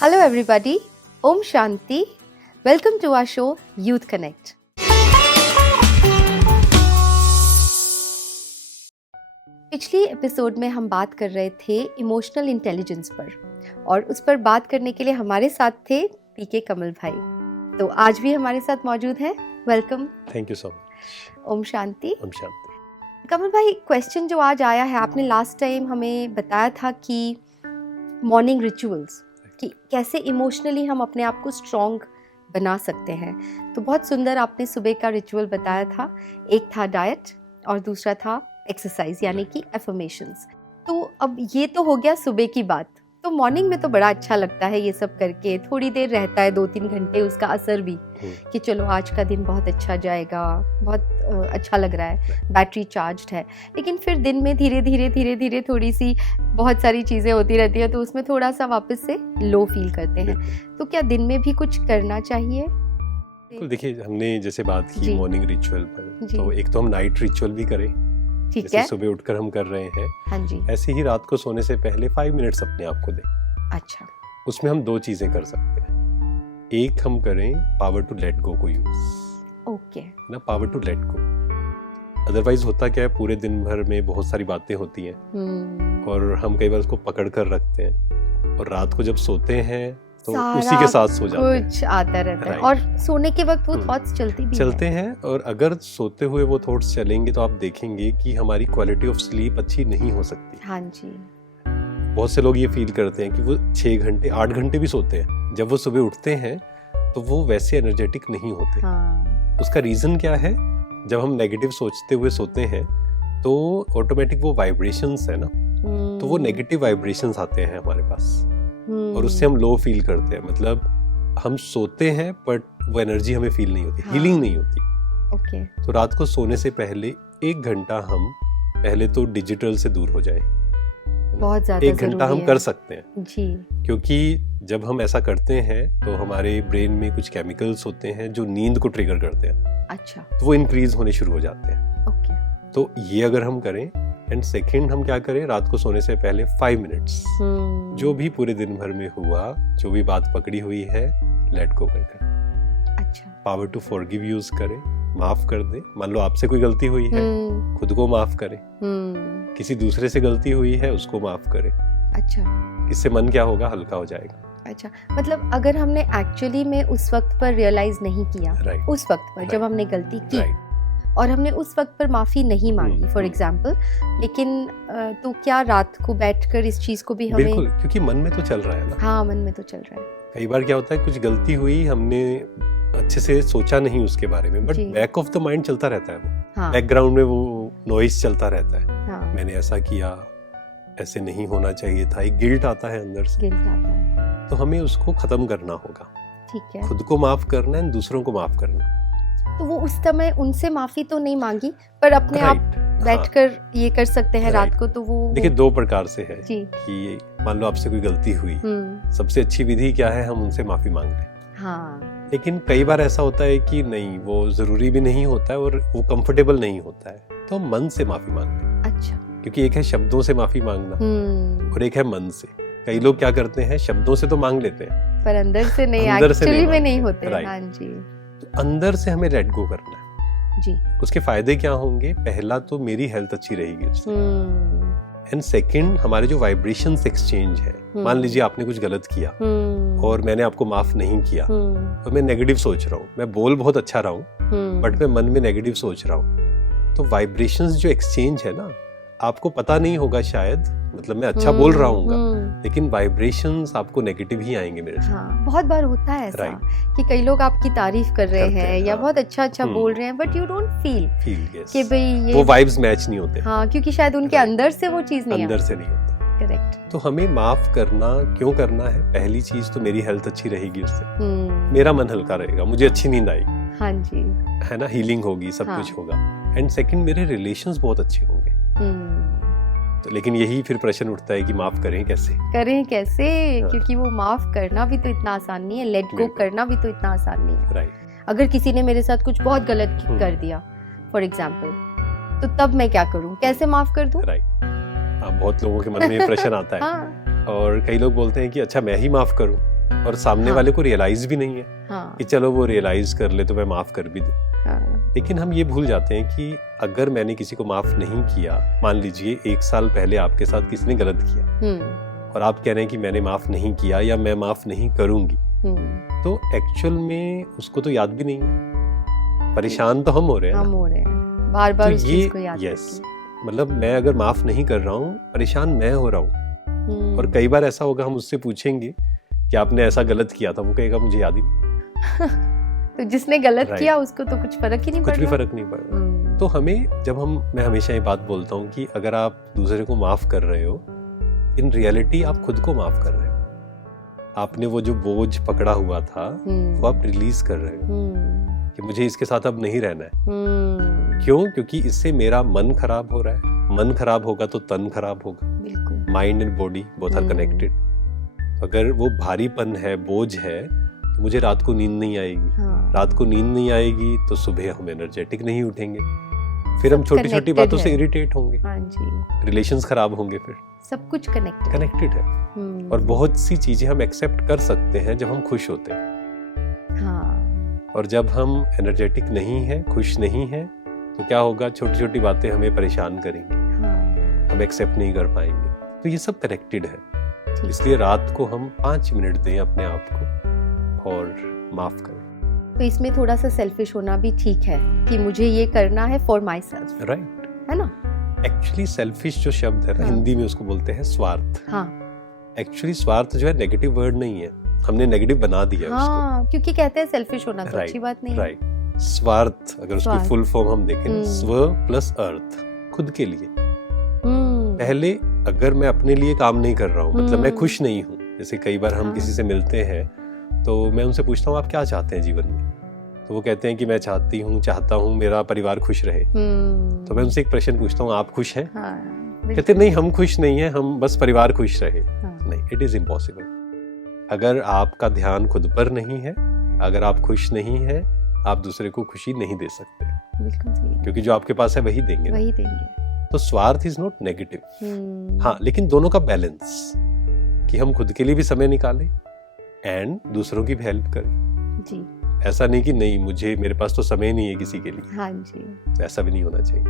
Hello everybody, Om Shanti. Welcome to our show Youth Connect. पिछली episode में हम बात कर रहे थे इमोशनल इंटेलिजेंस पर और उस पर बात करने के लिए हमारे साथ थे पीके कमल भाई। तो आज भी हमारे साथ मौजूद हैं। Welcome. Thank you so much. ओम शांति। ओम शांति। कमल भाई, क्वेश्चन जो आज आया है, आपने लास्ट टाइम हमें बताया था कि मॉर्निंग रिचुअल्स, कि कैसे इमोशनली हम अपने आप को स्ट्रॉन्ग बना सकते हैं। तो बहुत सुंदर आपने सुबह का रिचुअल बताया था। एक था डाइट और दूसरा था एक्सरसाइज यानी कि एफर्मेशंस। तो अब ये तो हो गया सुबह की बात। तो मॉर्निंग में तो बड़ा अच्छा लगता है ये सब करके, थोड़ी देर रहता है 2-3 घंटे उसका असर भी कि चलो आज का दिन बहुत अच्छा जाएगा, बहुत अच्छा लग रहा है, बैटरी चार्ज्ड है। लेकिन फिर दिन में धीरे धीरे थोड़ी सी बहुत सारी चीज़ें होती रहती है, तो उसमें थोड़ा सा वापस से लो फील करते हैं। तो क्या दिन में भी कुछ करना चाहिए? तो देखिए, हमने जैसे बात की मॉर्निंग रिचुअल पर, तो एक तो हम नाइट रिचुअल भी करें, ठीक है, सुबह उठकर हम कर रहे हैं। हाँ जी। ऐसे ही रात को सोने से पहले 5 मिनट्स अपने आप को दें। अच्छा। उसमें हम 2 चीजें कर सकते हैं। एक हम करें पावर टू लेट गो को यूज। ओके ना, power to let go. Otherwise होता क्या है, पूरे दिन भर में बहुत सारी बातें होती हैं और हम कई बार उसको पकड़ कर रखते हैं और रात को जब सोते हैं तो उसी के साथ सो जाते हैं। कुछ आता रहता है और सोने के वक्त वो थॉट्स चलते हैं। और अगर सोते हुए वो थॉट्स चलेंगे तो आप देखेंगे कि हमारी क्वालिटी ऑफ स्लीप अच्छी नहीं हो सकती। हाँ जी। बहुत से लोग ये फील करते हैं कि वो 6 घंटे 8 घंटे भी सोते हैं, जब वो सुबह उठते हैं तो वो वैसे एनर्जेटिक नहीं होते। हाँ। उसका रीजन क्या है? जब हम नेगेटिव सोचते हुए सोते हैं तो ऑटोमेटिक वो वाइब्रेशंस है ना, तो वो नेगेटिव वाइब्रेशंस आते हैं हमारे पास और उससे हम लो फील करते हैं। मतलब हम सोते हैं बट वो एनर्जी हमें फील नहीं होती, हीलिंग नहीं होती। ओके। तो रात को सोने से पहले 1 घंटा हम पहले तो डिजिटल से दूर हो जाएं। बहुत ज्यादा 1 घंटा हम कर सकते हैं जी, क्योंकि जब हम ऐसा करते हैं तो हमारे ब्रेन में कुछ केमिकल्स होते हैं जो नींद को ट्रिगर करते हैं। अच्छा। तो वो इंक्रीज होने शुरू हो जाते हैं। ओके। तो ये अगर हम करें, एंड सेकेंड हम क्या करें, रात को सोने से पहले 5 मिनट्स जो भी पूरे दिन भर में हुआ, जो भी बात पकड़ी हुई है, लेट गो कर। अच्छा। पावर टू फॉरगिव यूज करें, माफ कर दे। मान लो आपसे कोई गलती हुई है, खुद को माफ करें। किसी दूसरे से गलती हुई है, उसको माफ करें। अच्छा। इससे मन क्या होगा, हल्का हो जाएगा। अच्छा, मतलब अगर हमने एक्चुअली में उस वक्त पर रियलाइज नहीं किया, उस वक्त पर जब हमने गलती की और हमने उस वक्त पर माफी नहीं मांगी फॉर एग्जाम्पल, लेकिन तो क्या रात को बैठकर इस चीज को भी हमें, बिल्कुल, क्योंकि मन में तो चल रहा है ना। हाँ, मन में तो चल रहा है। कई बार क्या होता है, कुछ गलती हुई, हमने अच्छे से सोचा नहीं उसके बारे में, but back of the mind चलता रहता है वो। हाँ। बैकग्राउंड में वो नॉइज चलता रहता है। हाँ। मैंने ऐसा किया, ऐसे नहीं होना चाहिए था। एक गिल्ट आता है अंदर से, गिल्ट आता है। तो हमें उसको खत्म करना होगा। ठीक है। खुद को माफ करना है, दूसरों को माफ करना। तो वो उस समय उनसे माफी तो नहीं मांगी, पर अपने आप बैठकर ये कर सकते हैं रात को। तो वो देखिए 2 प्रकार से है कि मान लो आपसे कोई गलती हुई, सबसे अच्छी विधि क्या है, हम उनसे माफी मांग लें। हाँ। लेकिन कई बार ऐसा होता है कि नहीं, वो जरूरी भी नहीं होता है और वो कंफर्टेबल नहीं होता है, तो मन से माफी मांग लें। अच्छा। क्योंकि एक है शब्दों से माफी मांगना और एक है मन से। कई लोग क्या करते हैं, शब्दों से तो मांग लेते हैं पर अंदर से नहीं, एक्चुअली में नहीं होते। हाँ जी। तो अंदर से हमें लेट गो करना है जी। उसके फायदे क्या होंगे? पहला तो मेरी हेल्थ अच्छी रहेगी उससे, एंड सेकंड हमारे जो वाइब्रेशंस एक्सचेंज है। मान लीजिए आपने कुछ गलत किया और मैंने आपको माफ नहीं किया और मैं नेगेटिव सोच रहा हूँ, मैं बोल बहुत अच्छा रहा हूँ बट मैं मन में नेगेटिव सोच रहा हूँ, तो वाइब्रेशंस जो एक्सचेंज है ना, आपको पता नहीं होगा शायद, मतलब मैं अच्छा बोल रहा हूँ लेकिन वाइब्रेशंस आपको नेगेटिव ही आएंगे मेरे से। हाँ, बहुत बार होता है ऐसा कि कई लोग आपकी तारीफ कर रहे हैं या बहुत अच्छा बोल रहे हैं, बट यू डोंट फील कि भाई ये वो वाइब्स मैच नहीं होते। हाँ, क्योंकि शायद उनके अंदर से वो चीज नहीं, अंदर से नहीं होता। करेक्ट। तो हमें माफ करना क्यों करना है? पहली चीज तो मेरी हेल्थ अच्छी रहेगी उससे, मेरा मन हल्का रहेगा, मुझे अच्छी नींद आएगी। हाँ जी, है ना, हीलिंग होगी, सब कुछ होगा। एंड सेकंड, मेरे रिलेशंस बहुत अच्छे होंगे। तो लेकिन यही फिर प्रश्न उठता है कि माफ करें कैसे? क्योंकि वो माफ करना भी तो इतना आसान नहीं है, लेट गो करना भी तो इतना आसान नहीं है। राइट। अगर किसी ने मेरे साथ कुछ बहुत गलत कर दिया फॉर एग्जाम्पल, तो तब मैं क्या करूं, कैसे माफ कर दूं? राइट। बहुत लोगों के मन में ये प्रश्न आता है। और कई लोग बोलते हैं कि अच्छा मैं ही माफ करूं, और सामने हाँ। वाले को रियलाइज भी नहीं है हाँ, कि चलो वो रियलाइज कर ले तो मैं माफ कर भी दूं। हाँ, लेकिन हम ये भूल जाते हैं कि अगर मैंने किसी को माफ नहीं किया, मान लीजिए 1 साल पहले आपके साथ किसी ने गलत किया और आप कह रहे हैं कि मैंने माफ नहीं किया या मैं माफ नहीं करूंगी, तो एक्चुअल में उसको तो याद भी नहीं है। परेशान तो हम हो रहे हैं ना। बार बार तो उस ये चीज को याद यस, मतलब मैं अगर माफ नहीं कर रहा हूँ, परेशान मैं हो रहा हूँ। करके। और कई बार ऐसा होगा, हम उससे पूछेंगे कि आपने ऐसा गलत किया था, वो कहेगा मुझे याद ही नहीं। तो जिसने गलत Right. किया उसको तो कुछ फर्क ही नहीं पड़ कुछ भी रहा। फर्क नहीं पड़ रहा। तो हमें जब मैं हमेशा ये बात बोलता हूँ कि अगर आप दूसरे को माफ कर रहे हो, इन रियलिटी आप खुद को माफ कर रहे हो। आपने वो जो बोझ पकड़ा हुआ था वो आप रिलीज कर रहे हो कि मुझे इसके साथ अब नहीं रहना है। क्यों? क्योंकि इससे मेरा मन खराब हो रहा है। मन खराब होगा तो तन खराब होगा। बिल्कुल। Mind and body both are connected. अगर वो भारीपन है, बोझ है, तो मुझे रात को नींद नहीं आएगी। हाँ। रात को नींद नहीं आएगी तो सुबह हम एनर्जेटिक नहीं उठेंगे, फिर हम छोटी छोटी बातों से इरिटेट होंगे। हाँ जी। रिलेशंस खराब होंगे, फिर सब कुछ कनेक्टेड है। और बहुत सी चीजें हम एक्सेप्ट कर सकते हैं जब हम खुश होते हैं। हाँ। और जब हम एनर्जेटिक नहीं है, खुश नहीं है, तो क्या होगा? छोटी छोटी बातें हमें परेशान करेंगी। हाँ। हम एक्सेप्ट नहीं कर पाएंगे। तो ये सब कनेक्टेड है। इसलिए रात को हम 5 मिनट दें अपने आप को और माफ करें। तो इसमें थोड़ा सा सेल्फिश होना भी ठीक है कि मुझे ये करना है फॉर माई सेल्फ, राइट, है ना? एक्चुअली सेल्फिश जो शब्द है ना, हाँ। हिंदी में उसको बोलते हैं स्वार्थ। हाँ। एक्चुअली स्वार्थ जो है नेगेटिव वर्ड नहीं है, हमने नेगेटिव बना दिया है हाँ, क्योंकि कहते हैं सेल्फिश होना तो अच्छी बात नहीं है। राइट। स्वार्थ अगर उसकी फुल फॉर्म हम देखें, स्व प्लस अर्थ, खुद के लिए। पहले अगर मैं अपने लिए काम नहीं कर रहा हूँ, मतलब मैं खुश नहीं हूँ, जैसे कई बार हम किसी से मिलते हैं तो मैं उनसे पूछता हूँ आप क्या चाहते हैं जीवन में, तो वो कहते हैं कि मैं चाहता हूँ मेरा परिवार खुश रहे। तो मैं उनसे एक प्रश्न पूछता हूँ आप खुश हैं? कहते नहीं हम खुश नहीं है, हम बस परिवार खुश रहे। नहीं, इट इज इम्पॉसिबल। अगर आपका ध्यान खुद पर नहीं है, अगर आप खुश नहीं है, आप दूसरे को खुशी नहीं दे सकते। बिल्कुल सही। क्योंकि जो आपके पास है वही देंगे। तो स्वार्थ इज नॉट नेगेटिव। हाँ, लेकिन दोनों का बैलेंस, कि हम खुद के लिए भी समय निकालें एंड दूसरों की भी हेल्प करें जी। ऐसा नहीं कि नहीं मेरे पास तो समय नहीं है किसी के लिए। हाँ जी। तो ऐसा भी नहीं होना चाहिए।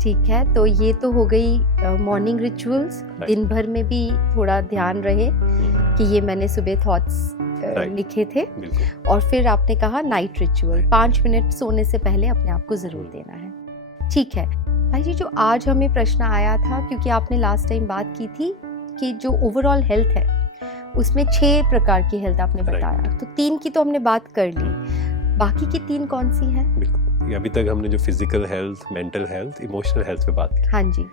ठीक है, तो ये तो हो गई मॉर्निंग रिचुअल्स। दिन भर में भी थोड़ा ध्यान रहे कि ये मैंने सुबह थॉट्स लिखे थे। और फिर आपने कहा नाइट रिचुअल, 5 मिनट सोने से पहले अपने आप को जरूर देना है। ठीक है भाई जी, जो आज हमें प्रश्न आया था, क्योंकि आपने लास्ट टाइम बात की थी कि जो ओवरऑल हेल्थ है उसमें 6 प्रकार की हेल्थ आपने बताया, तो 3 की तो हमने बात कर ली, बाकी की 3 कौन सी हैं? बिल्कुल, अभी तक हमने जो physical health, mental health, emotional health पे बात की। हाँ जी।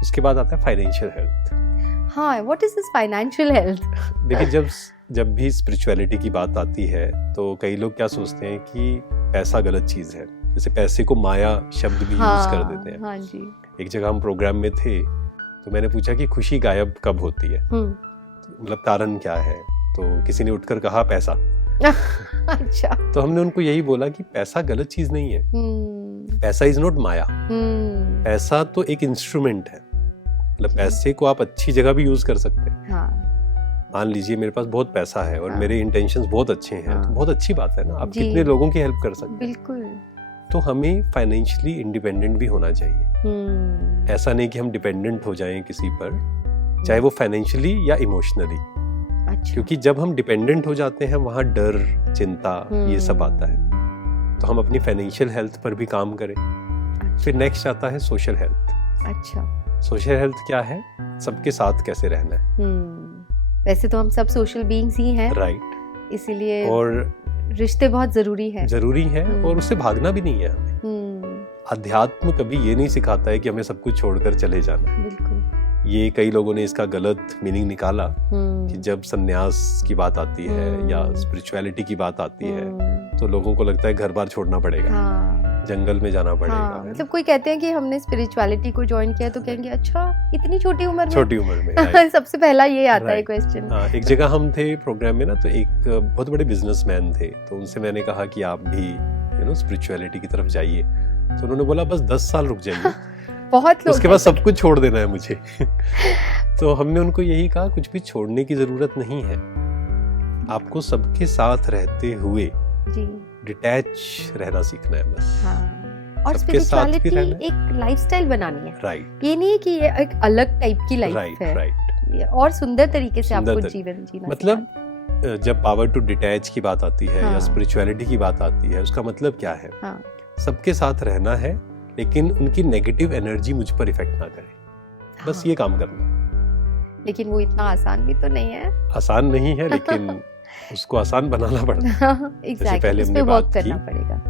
उसके बाद आता है फाइनेंशियल हेल्थ। हाँ, what is this financial health? देखिए, जब भी स्पिरिचुअलिटी की बात आती है तो कई लोग क्या सोचते हैं कि पैसा गलत चीज है, जैसे पैसे को माया शब्द भी यूज कर देते हैं। हाँ जी। एक जगह हम प्रोग्राम में थे तो मैंने पूछा कि खुशी गायब कब होती है, मतलब कारण क्या है, तो किसी ने उठकर कहा पैसा। अच्छा। तो हमने उनको यही बोला कि पैसा गलत चीज नहीं है। पैसा इज नॉट माया। पैसा तो एक इंस्ट्रूमेंट है, मतलब पैसे को आप अच्छी जगह भी यूज कर सकते हैं। मान लीजिए मेरे पास बहुत पैसा है और मेरे इंटेंशंस बहुत अच्छे हैं, तो बहुत अच्छी बात है ना, आप कितने लोगों की हेल्प कर सकते हैं। बिल्कुल। तो हमें फाइनेंशियली इंडिपेंडेंट भी होना चाहिए। ऐसा नहीं कि हम डिपेंडेंट हो जाएं किसी पर, चाहे वो फाइनेंशियली या इमोशनली। अच्छा। क्योंकि जब हम डिपेंडेंट हो जाते हैं वहाँ डर, चिंता, ये सब आता है। तो हम अपनी फाइनेंशियल हेल्थ पर भी काम करें। अच्छा। फिर नेक्स्ट आता है सोशल हेल्थ। अच्छा। सोशल हेल्थ क्या है? सबके साथ कैसे रहना है। वैसे तो हम सब सोशल बीइंग्स ही हैं, राइट, इसीलिए और रिश्ते बहुत जरूरी है और उससे भागना भी नहीं है हमें। अध्यात्म कभी ये नहीं सिखाता है कि हमें सब कुछ छोड़कर चले जाना। बिल्कुल। ये कई लोगों ने इसका गलत मीनिंग निकाला कि जब संन्यास की बात आती है या स्पिरिचुअलिटी की बात आती है तो लोगों को लगता है घर बार छोड़ना पड़ेगा, जंगल में जाना पड़ेगा। मतलब कोई कहते हैं कि हमने स्पिरिचुअलिटी को ज्वाइन किया तो कहेंगे अच्छा इतनी छोटी उम्र में सबसे पहला ये आता है क्वेश्चन। एक जगह हम थे प्रोग्राम में ना, तो एक बहुत बड़े बिजनेसमैन थे, तो उनसे मैंने कहा कि आप भी स्पिरिचुअलिटी की तरफ जाइए, तो उन्होंने बोला बस 10 साल रुक जाइए। बहुत लोग उसके बाद सब कुछ छोड़ देना है मुझे। तो हमने उनको यही कहा कुछ भी छोड़ने की जरूरत नहीं है। आपको सबके साथ रहते हुए जी डिटैच रहना सीखना है बस। हाँ, और सबके साथ भी स्पिरिचुअलिटी रहना है। एक लाइफस्टाइल बनानी है। राइट ये नहीं है कि ये एक अलग टाइप की लाइफ राइट है। राइट। ये और सुंदर तरीके से सुंदर आपको तरीके। जीवन जीना मतलब सिखाता जब पावर टू डिटैच की बात आती है या हाँ। स्पिरिचुअलिटी की बात आती है, उसका मतलब क्या है? है। हाँ सबके साथ रहना है, लेकिन उनकी नेगेटिव एनर्जी मुझ पर इफेक्ट ना करे, बस हाँ। ये काम करना है। लेकिन वो इतना आसान भी तो नहीं है। आसान नहीं है, लेकिन उसको आसान बनाना पड़ता है। एग्जैक्टली, पहले उस हमने पे वर्क बात करना की। पड़ेगा।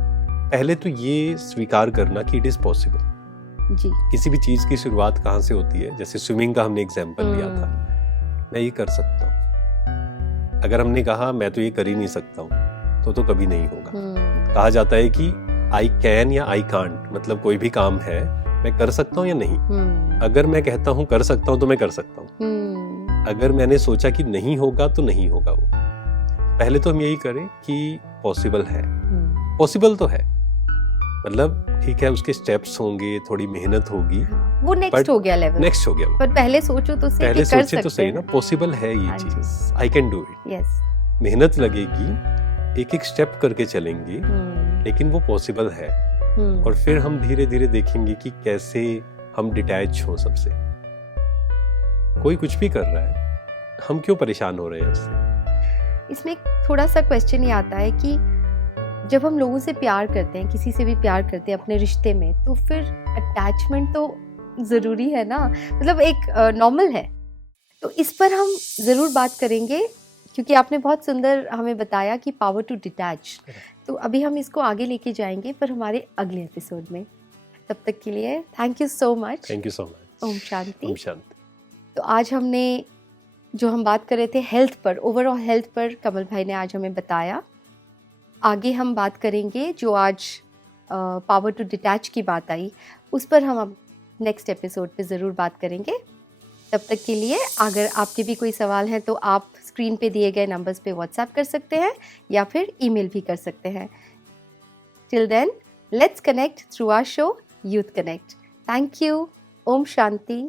पहले तो ये स्वीकार करना कि इट इज पॉसिबल। जी किसी भी चीज की शुरुआत कहाँ से होती है? जैसे स्विमिंग का हमने एग्जांपल लिया था, मैं ये कर सकता हूँ। अगर हमने कहा मैं तो ये कर ही नहीं सकता हूँ, तो कभी नहीं होगा। कहा जाता है कि आई कैन या आई कांट, मतलब कोई भी काम है मैं कर सकता हूँ या नहीं। अगर मैं कहता हूँ कर सकता हूँ तो मैं कर सकता हूँ। अगर मैंने सोचा कि नहीं होगा तो नहीं होगा वो। पहले तो हम यही करें कि पॉसिबल है, पॉसिबल तो है, मतलब ठीक है, उसके स्टेप्स होंगे, थोड़ी मेहनत होगी। हाँ, वो नेक्स्ट हो गया लेवल, नेक्स्ट हो गया वो। पर पहले सोचो तो सही, पहले कि कर सोचे तो सकते सही ना, हैं। पॉसिबल है ये हाँ जी। चीज, I can do it. Yes मेहनत लगेगी, एक एक स्टेप करके चलेंगे, लेकिन वो पॉसिबल है। और फिर हम धीरे धीरे देखेंगे कि कैसे हम डिटैच हो सबसे। कोई कुछ भी कर रहा है, हम क्यों परेशान हो रहे हैं उससे? इसमें एक थोड़ा सा क्वेश्चन ये आता है कि जब हम लोगों से प्यार करते हैं, किसी से भी प्यार करते हैं अपने रिश्ते में, तो फिर अटैचमेंट तो ज़रूरी है ना, मतलब एक नॉर्मल है। तो इस पर हम ज़रूर बात करेंगे, क्योंकि आपने बहुत सुंदर हमें बताया कि पावर टू डिटैच। तो अभी हम इसको आगे लेके जाएंगे पर हमारे अगले एपिसोड में। तब तक के लिए thank you so much. Thank you so much. ओम शांति। ओम शांति। तो आज हमने जो हम बात कर रहे थे हेल्थ पर, ओवरऑल हेल्थ पर, कमल भाई ने आज हमें बताया। आगे हम बात करेंगे जो आज पावर टू डिटैच की बात आई, उस पर हम अब नेक्स्ट एपिसोड पे ज़रूर बात करेंगे। तब तक के लिए अगर आपके भी कोई सवाल हैं तो आप स्क्रीन पे दिए गए नंबर्स पे व्हाट्सएप कर सकते हैं या फिर ईमेल भी कर सकते हैं। Till then let's connect through our show youth connect. Thank you. ओम शांति।